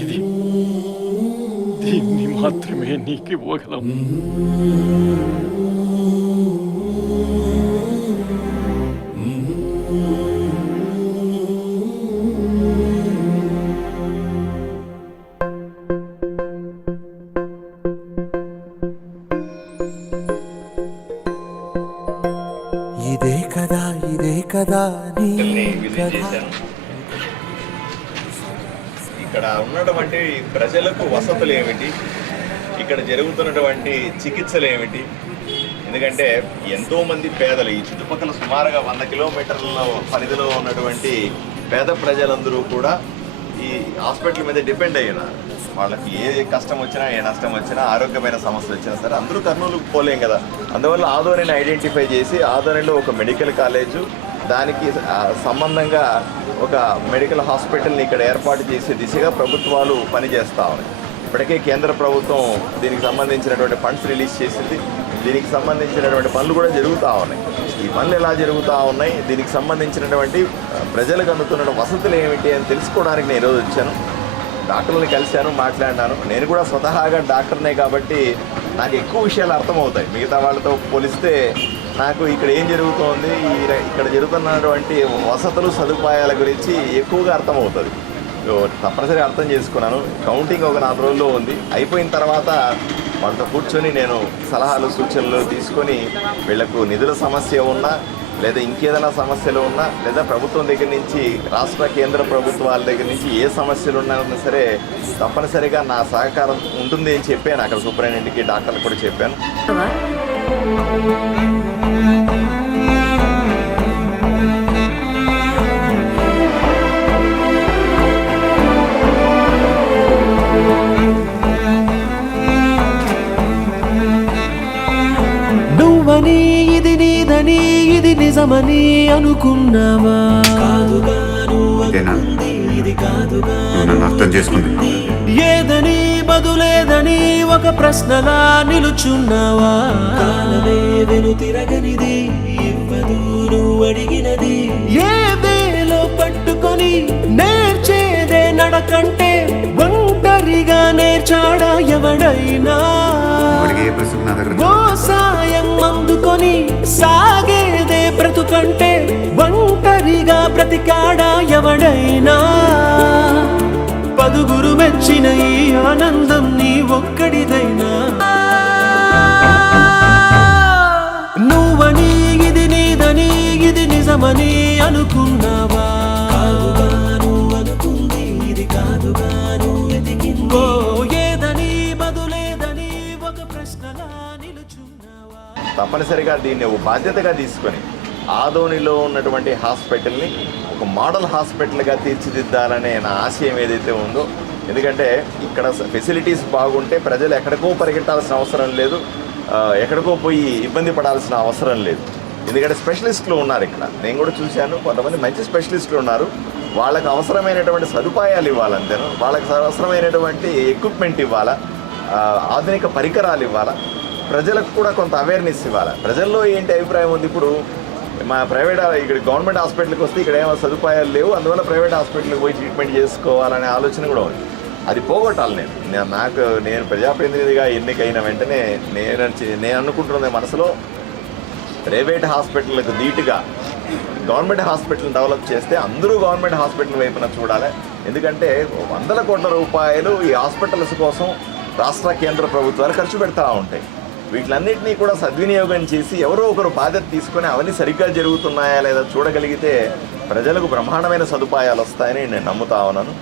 ఇది దీన్ని మాత్రమే నీకు ఇవ్వగలం. ఇదే కదా ఇదే కదా నీ ఇక్కడ ఉన్నటువంటి ప్రజలకు వసతులు ఏమిటి? ఇక్కడ జరుగుతున్నటువంటి చికిత్సలు ఏమిటి? ఎందుకంటే ఎంతో మంది పేదలు ఈ చుట్టుపక్కల సుమారుగా వంద కిలోమీటర్ల పరిధిలో ఉన్నటువంటి పేద ప్రజలందరూ కూడా ఈ హాస్పిటల్ మీద డిపెండ్ అయ్యి ఉన్నారు వాళ్ళకి ఏ కష్టం వచ్చినా ఏ నష్టం వచ్చినా ఆరోగ్యమైన సమస్యలు వచ్చినా సరే అందరూ కర్నూలుకు పోలేం కదా. అందువల్ల ఆదోనిని ఐడెంటిఫై చేసి ఆదోనిలో ఒక మెడికల్ కాలేజు దానికి సంబంధంగా ఒక మెడికల్ హాస్పిటల్ని ఇక్కడ ఏర్పాటు చేసే దిశగా ప్రభుత్వాలు పనిచేస్తా ఉన్నాయి. ఇప్పటికే కేంద్ర ప్రభుత్వం దీనికి సంబంధించినటువంటి ఫండ్స్ రిలీజ్ చేసింది. దీనికి సంబంధించినటువంటి పనులు కూడా జరుగుతూ ఉన్నాయి. ఈ పనులు ఎలా జరుగుతూ ఉన్నాయి? దీనికి సంబంధించినటువంటి ప్రజలకు అందుతున్న వసతులు ఏమిటి అని తెలుసుకోవడానికి నేను ఈరోజు వచ్చాను. డాక్టర్ని కలిశాను మాట్లాడినాను. నేను కూడా స్వతహాగా డాక్టర్నే కాబట్టి నాకు ఎక్కువ విషయాలు అర్థమవుతాయి. మిగతా వాళ్ళతో పోలిస్తే నాకు ఇక్కడ ఏం జరుగుతోంది ఈ ఇక్కడ జరుగుతున్నటువంటి వసతులు సదుపాయాల గురించి ఎక్కువగా అర్థమవుతుంది. సో తప్పనిసరిగా అర్థం చేసుకున్నాను. కౌంటింగ్ ఒక నాలుగు రోజుల్లో ఉంది. అయిపోయిన తర్వాత వాళ్ళతో కూర్చొని నేను సలహాలు సూచనలు తీసుకొని వీళ్ళకు నిధుల సమస్య ఉన్నా లేదా ఇంకేదైనా సమస్యలు ఉన్నా లేదా ప్రభుత్వం దగ్గర నుంచి రాష్ట్ర కేంద్ర ప్రభుత్వాల దగ్గర నుంచి ఏ సమస్యలు ఉన్నా సరే తప్పనిసరిగా నా సహకారం ఉంటుంది అని చెప్పాను. అక్కడ సూపరింటెండెంట్కి డాక్టర్లు కూడా చెప్పాను. నిజమని అనుకున్నావా? నన్ను అర్థం చేసుకుంది. ఏదని బదులేదని ఒక ప్రశ్నలా నిలుచున్నావా? కాలమే వెను తిరగనిది ఇవ్వదు నువ్వు అడిగినది. ఏ వేలో పట్టుకొని నేర్చేదే నడకంటే ఒంటరిగా నేర్చాడా ఎవడైనా? ఓ సాయం బ్రతుకంటే ఒంటరిగా బ్రతికాడా ఎవడైనా? పదుగురు మెచ్చిన ఈ ఆనందం నీ ఒక్కడిదైనా? నువ్వని ఇది నీదని ఇది నిజమని అనుకున్నావా? అనుకుంది ఒక ప్రశ్నలా తప్పనిసరిగా దీన్ని బాధ్యతగా తీసుకొని ఆదోనిలో ఉన్నటువంటి హాస్పిటల్ని ఒక మోడల్ హాస్పిటల్గా తీర్చిదిద్దాలనే నా ఆశయం ఏదైతే ఉందో. ఎందుకంటే ఇక్కడ ఫెసిలిటీస్ బాగుంటే ప్రజలు ఎక్కడికో పరిగెట్టాల్సిన అవసరం లేదు. ఎక్కడికో పోయి ఇబ్బంది పడాల్సిన అవసరం లేదు. ఎందుకంటే స్పెషలిస్టులు ఉన్నారు ఇక్కడ. నేను కూడా చూశాను కొంతమంది మంచి స్పెషలిస్టులు ఉన్నారు. వాళ్ళకు అవసరమైనటువంటి సదుపాయాలు ఇవ్వాలంతేను వాళ్ళకి అవసరమైనటువంటి ఎక్విప్మెంట్ ఇవ్వాలా? ఆధునిక పరికరాలు ఇవ్వాలా? ప్రజలకు కూడా కొంత అవేర్నెస్ ఇవ్వాలి? ప్రజల్లో ఏంటి అభిప్రాయం ఉంది ఇప్పుడు? మా ప్రైవేట్ ఇక్కడ గవర్నమెంట్ హాస్పిటల్కి వస్తే ఇక్కడ ఏమో సదుపాయాలు లేవు. అందువల్ల ప్రైవేట్ హాస్పిటల్కి పోయి ట్రీట్మెంట్ చేసుకోవాలనే ఆలోచన కూడా ఉంది. అది పోగొట్టాలి నేను. నాకు నేను ప్రజాప్రతినిధిగా ఎన్నికైన వెంటనే నేను నేను అనుకుంటున్న మనసులో ప్రైవేట్ హాస్పిటల్లకు ధీటుగా గవర్నమెంట్ హాస్పిటల్ డెవలప్ చేస్తే అందరూ గవర్నమెంట్ హాస్పిటల్ వైపున చూడాలి. ఎందుకంటే వందల కోట్ల రూపాయలు ఈ హాస్పిటల్స్ కోసం రాష్ట్ర కేంద్ర ప్రభుత్వాలు ఖర్చు పెడతా ఉంటాయి. వీటిలన్నింటినీ కూడా సద్వినియోగం చేసి ఎవరో ఒకరు బాధ్యత తీసుకొని అవన్నీ సరిగ్గా జరుగుతున్నాయా లేదా చూడగలిగితే ప్రజలకు బ్రహ్మాండమైన సదుపాయాలు వస్తాయని నేను నమ్ముతా ఉన్నాను.